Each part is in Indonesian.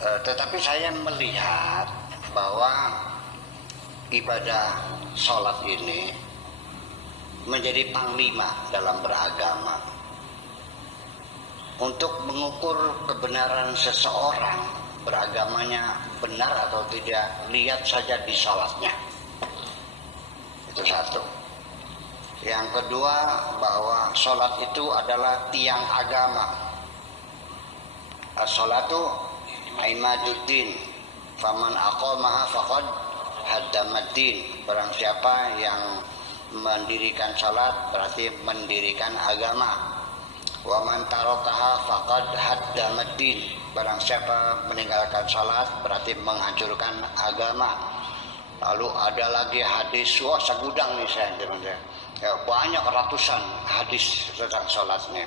Tetapi saya melihat bahwa ibadah sholat ini menjadi panglima dalam beragama. Untuk mengukur kebenaran seseorang beragamanya benar atau tidak, lihat saja di sholatnya. Itu satu. Yang kedua, bahwa sholat itu adalah tiang agama. As-sholatu imaduddin, faman aqamaha faqad haddamaddin. Barang siapa yang mendirikan sholat berarti mendirikan agama. Wa man tarakaha faqad haddamaddin. Barang siapa meninggalkan salat berarti menghancurkan agama. Lalu ada lagi hadis, wah segudang nih saya, ya, banyak ratusan hadis tentang salatnya.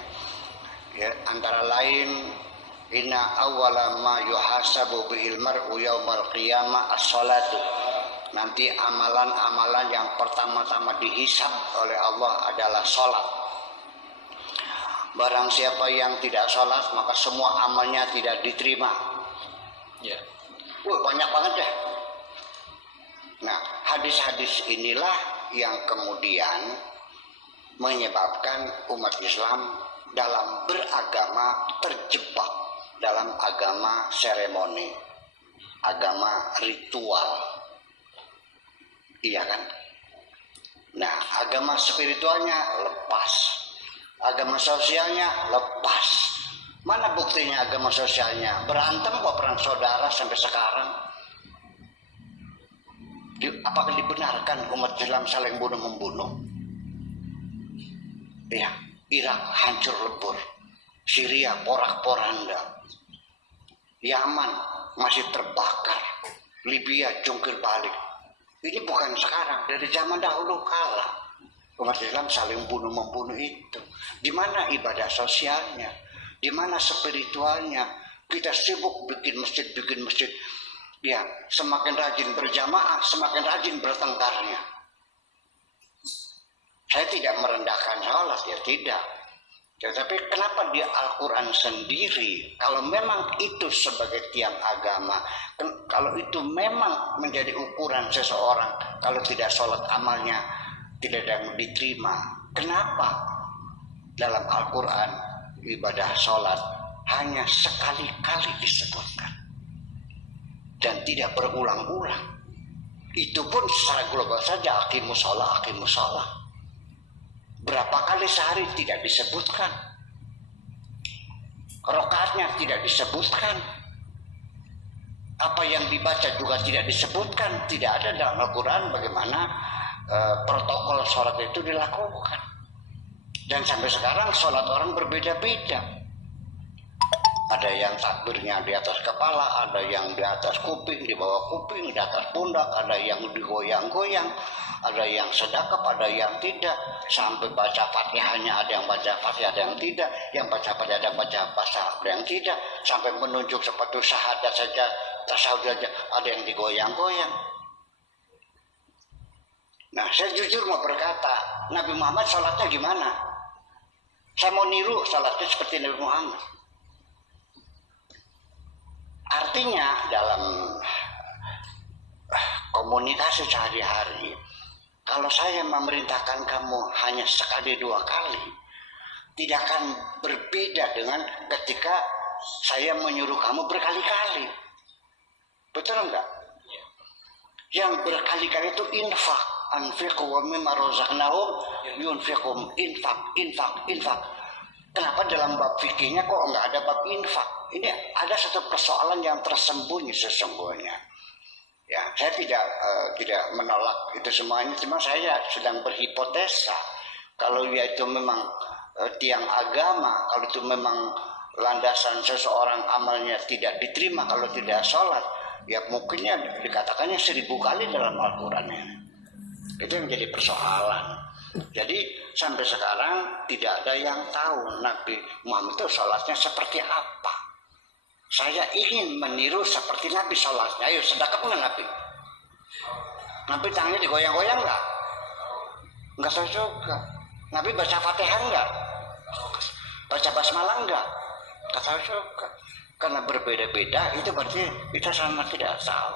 Ya, antara lain, inna awwala ma yuhasabu bihil mar'u yaumal qiyamah as-salatu. Nanti amalan-amalan yang pertama-tama dihisab oleh Allah adalah salat. Barang siapa yang tidak sholat maka semua amalnya tidak diterima. Ya. Banyak banget deh. Nah, hadis-hadis inilah yang kemudian menyebabkan umat Islam dalam beragama terjebak dalam agama seremoni, agama ritual. Iya kan? Nah, agama spiritualnya lepas. Agama sosialnya lepas. Mana buktinya agama sosialnya? Berantem kok perang saudara sampai sekarang. Apakah dibenarkan umat Islam saling bunuh-membunuh? Ya, Irak hancur lebur, Syria porak-poranda, Yaman masih terbakar, Libya jungkir balik. Ini bukan sekarang, dari zaman dahulu kala. Umat Islam saling bunuh-membunuh itu. Di mana ibadah sosialnya? Di mana spiritualnya? Kita sibuk bikin masjid. Ya, semakin rajin berjamaah, semakin rajin bertengkarnya. Saya tidak merendahkan sholat, ya tidak. Tetapi kenapa di Al-Quran sendiri, kalau memang itu sebagai tiang agama, kalau itu memang menjadi ukuran seseorang, kalau tidak sholat amalnya tidak ada yang diterima. Kenapa dalam Al-Quran ibadah sholat hanya sekali-kali disebutkan dan tidak berulang-ulang? Itu pun secara global saja, aqimus sholat. Berapa kali sehari tidak disebutkan, rakaatnya tidak disebutkan, apa yang dibaca juga tidak disebutkan. Tidak ada dalam Al-Quran bagaimana protokol sholat itu dilakukan. Dan sampai sekarang sholat orang berbeda-beda. Ada yang takbirnya di atas kepala, ada yang di atas kuping, di bawah kuping, di atas pundak, ada yang digoyang-goyang, ada yang sedekap, ada yang tidak. Sampai baca Fatihahnya ada yang baca Fatihah, ada yang tidak. Yang baca Fatihah ada yang baca ada yang tidak. Sampai menunjuk sepatu syahadat saja, tasawuf saja, ada yang digoyang-goyang. Nah, saya jujur mau berkata, Nabi Muhammad sholatnya gimana? Saya mau niru sholatnya seperti Nabi Muhammad. Artinya dalam komunikasi sehari-hari, kalau saya memerintahkan kamu hanya sekali dua kali, tidak akan berbeda dengan ketika saya menyuruh kamu berkali-kali. Betul enggak? Yang berkali-kali itu infak. Anfiqu wa mimma razaqnahum yunfiqum. Infak. Kenapa dalam bab fikihnya kok enggak ada bab infak? Ini ada satu persoalan yang tersembunyi sesungguhnya. Ya, saya tidak menolak itu semuanya, cuma saya sedang berhipotesa kalau ya itu memang tiang agama, kalau itu memang landasan seseorang amalnya tidak diterima kalau tidak sholat, ya mungkinnya dikatakannya 1000 kali dalam Al-Quran ini. Itu yang menjadi persoalan. Jadi sampai sekarang tidak ada yang tahu Nabi Muhammad itu sholatnya seperti apa. Saya ingin meniru seperti Nabi sholatnya. Ayo sedekap nggak Nabi? Nabi tangannya digoyang-goyang nggak? Nggak tahu juga. Nabi baca Fatihah nggak? Baca basmalah nggak? Nggak tahu juga. Karena berbeda-beda itu berarti kita sama tidak tahu.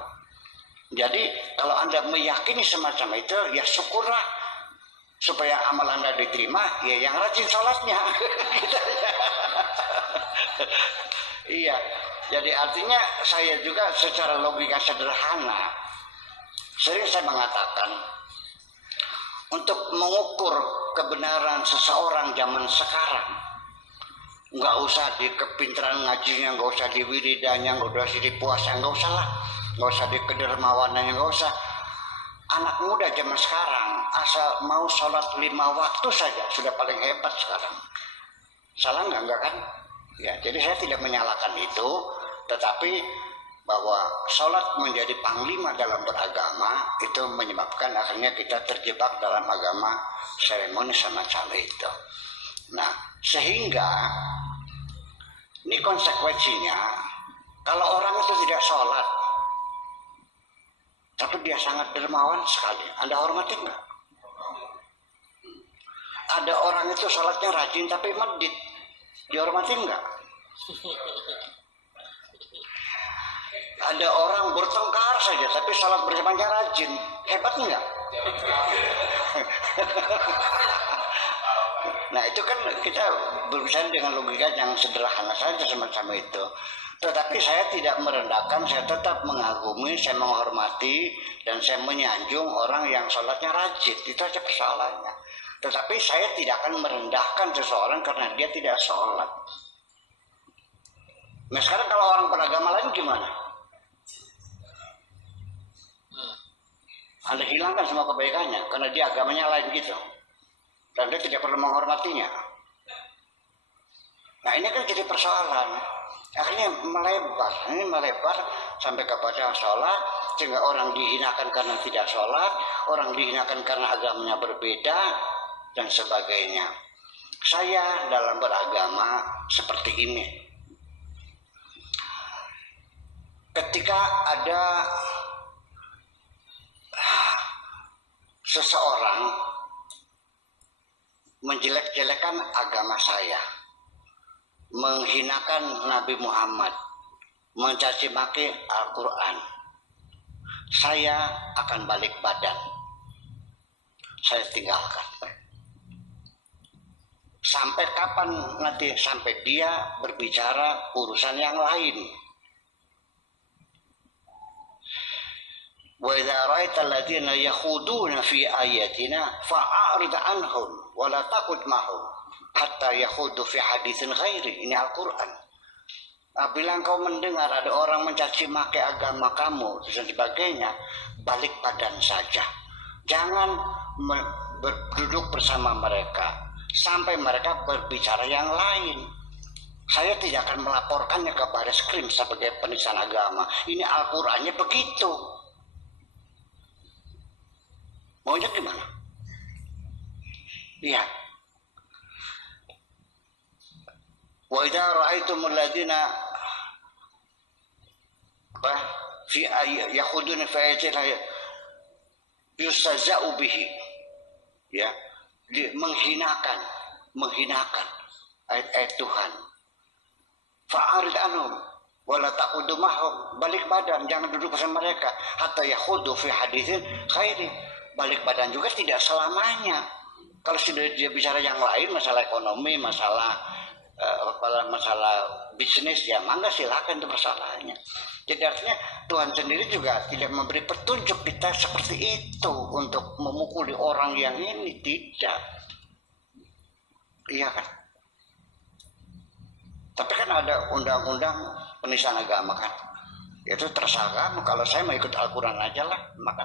Jadi kalau Anda meyakini semacam itu, ya syukurlah, supaya amal Anda diterima, ya yang rajin sholatnya. Iya, jadi artinya saya juga secara logika sederhana sering saya mengatakan, untuk mengukur kebenaran seseorang zaman sekarang, nggak usah di kepintaran ngajinya, nggak usah di wiridanya, nggak usah di puasa, nggak usah lah, nggak usah di kedermawanannya, nggak usah. Anak muda zaman sekarang asal mau sholat 5 waktu saja sudah paling hebat sekarang. Salah nggak kan? Ya, jadi saya tidak menyalahkan itu, tetapi bahwa sholat menjadi panglima dalam beragama itu menyebabkan akhirnya kita terjebak dalam agama seremoni semacam itu. Nah, sehingga ini konsekuensinya, kalau orang itu tidak sholat tapi dia sangat dermawan sekali, Anda hormati nggak? Ada orang itu sholatnya rajin tapi medit, dihormati nggak? Ada orang bertengkar saja tapi sholat berjamaah rajin, hebat nggak? Nah itu kan kita berbicara dengan logika yang sederhana saja semacam itu. Tetapi saya tidak merendahkan, saya tetap mengagumi, saya menghormati, dan saya menyanjung orang yang sholatnya rajin. Itu aja persoalannya. Tetapi saya tidak akan merendahkan seseorang karena dia tidak sholat. Nah sekarang kalau orang beragama lain gimana? Anda hilangkan semua kebaikannya karena dia agamanya lain gitu. Dan dia tidak perlu menghormatinya. Nah ini kan jadi persoalan. Akhirnya melebar sampai kepada sholat, sehingga orang dihinakan karena tidak sholat, orang dihinakan karena agamanya berbeda, dan sebagainya. Saya dalam beragama seperti ini. Ketika ada seseorang menjelek-jelekan agama saya, menghinakan Nabi Muhammad, mencaci maki Al-Quran, saya akan balik badan. Saya tinggalkan. Sampai kapan nanti? Sampai dia berbicara urusan yang lain. Wa idza ra'aita alladziina yakhuduna fi ayatina fa'arid 'anhum wa la taqud ma'hum hatta yakhudu fi haditsin ghairi. Ini Al-Quran. Bila engkau mendengar ada orang mencaci maki agama kamu dan sebagainya, balik badan saja. Jangan duduk bersama mereka sampai mereka berbicara yang lain. Saya tidak akan melaporkannya ke Baris Krim sebagai penistaan agama. Ini Al-Qurannya begitu. Maunya gimana? Iya. Wa idza ra'aitumul ladzina fi yakhuduna fi ayatina yustahza'u bihi, ya, menghinakan ayat-ayat Tuhan. Fa'arid anhum wa la taqudu mahum, balik badan, jangan duduk bersama mereka. Hatta yakhudu fi haditsin khairi, balik badan juga tidak selamanya. Kalau sudah dia bicara yang lain, masalah ekonomi, masalah bisnis, ya mangga silakan, itu masalahnya. Jadi artinya Tuhan sendiri juga tidak memberi petunjuk kita seperti itu untuk memukuli orang yang ini, tidak. Iya kan? Tapi kan ada undang-undang penistaan agama kan. Itu terserah kamu, kalau saya mau ikut Al-Quran aja lah, maka